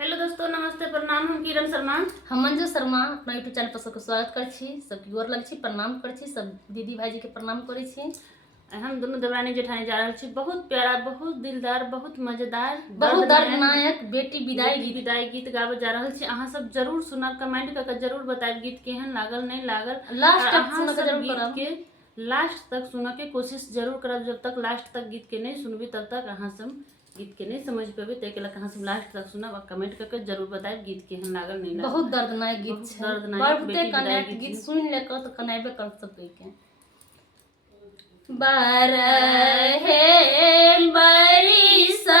Hello दोस्तों, नमस्ते, प्रणाम। हम किरण शर्मा, हम मंजू शर्मा अपना यूट्यूब चैनल पर सबके स्वागत कर छी। सबकी गोर लग छी, प्रणाम कर छी, सब दीदी भाईजी के प्रणाम करे छी। हम दोनों देवरानी जेठानी जा रहल छी। बहुत प्यारा, बहुत दिलदार, बहुत मजेदार, बहुत दर्दनायक बेटी विदाई गीत गावे जा रहल छी। अहाँ सब जरूर सुनब, कमेंट करके जरूर बताएब गीत केहन लागल, नहीं लागल। लास्ट तक अहाँ सुनऽ के सब जरूर गीत करब। के लास्ट तक सुनऽ के कोशिश जरूर करब। जब तक लास्ट तक गीत के नहीं सुनबी तब तक अहाँ सब गीत के नहीं समझ पेबे। ताहि अहाँ सब लास्ट तक सुनब और कमेंट करके जरूर बताएब गीत केहन लागल, नहीं लागल। बहुत दर्दनायक गीत छै, बहुते कनेक्ट गीत सुन लेकर तो कनेबे कर सकै के। बरहे बरिसा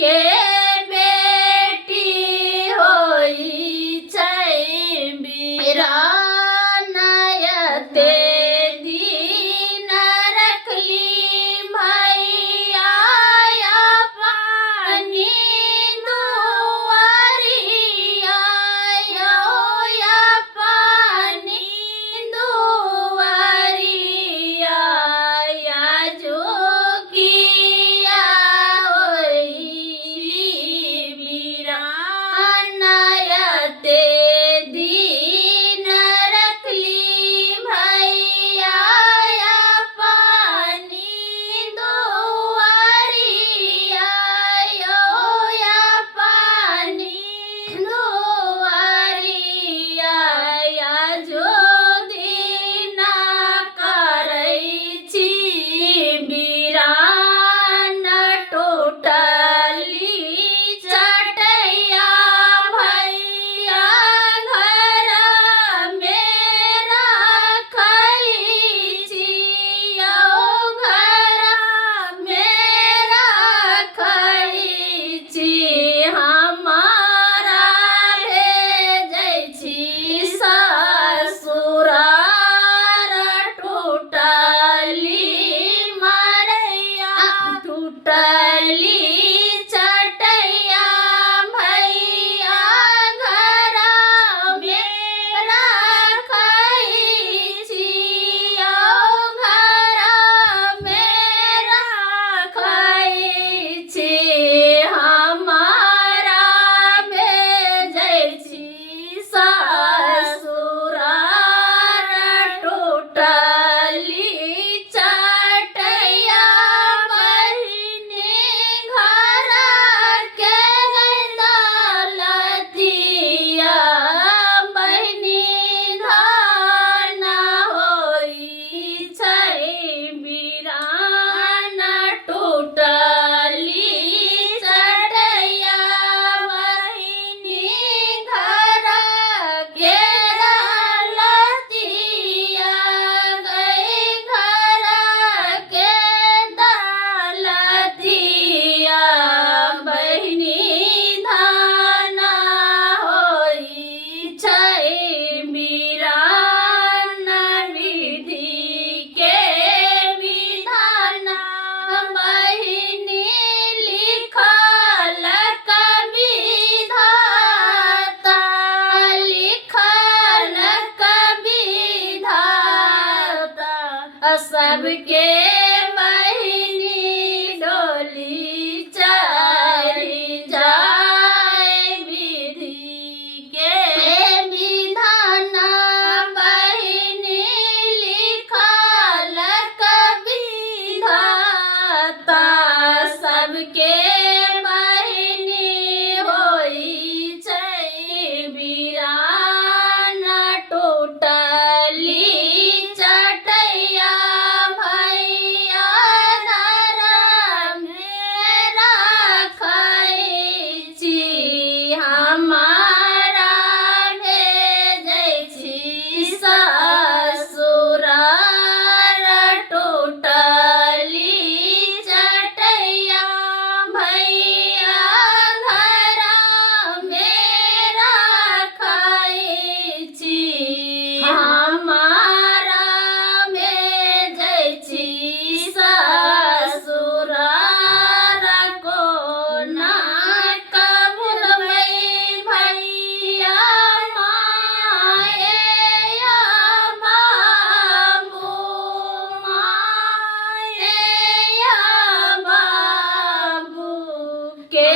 के बेटी होई छै बिरानयते दिन रखली भैया पानी दुआरिया या पानी दुआरिया या जोगिया होइली बिरानयते दिन रखली भैया पानी दुआरिया या पानी दुआरिया या जो दिना करै छी बिरान टोटली चटैया भैया घर मेरा खली छियौ घर मेरा खली छी हमारा भेजै छी ससुरार टूटली मरैया टूटली चटैया भैया घर मेरा खली छियौ घर मेरा खली छी हमारा भेजै छी ससुरार टूटली चटैया बहिनी घर के दौलतिया बहिनी धान होई छै बिरान टूटली चटैया बहिनी घर के दौलतिया गई घर के दौलतिया बहिनी धान होई छै बिरान विधि के विधान बहिनी लिखल कविधाता लिखल कविधाता सबके बहिनी डोली चढ़ी जाए विधि के विधान बहिनी लिखल कविधाता सबके बहिनी होई छै बिरान टूटली चटैया भैया घर मेरा खै छी हमारा भेजै छी ससुरार टूटली चटैया भैया घर मेरा खै छी हमारा भेजै छी ससुरार कोना कबुलबै भैया माए या बाबू माए या बाबू के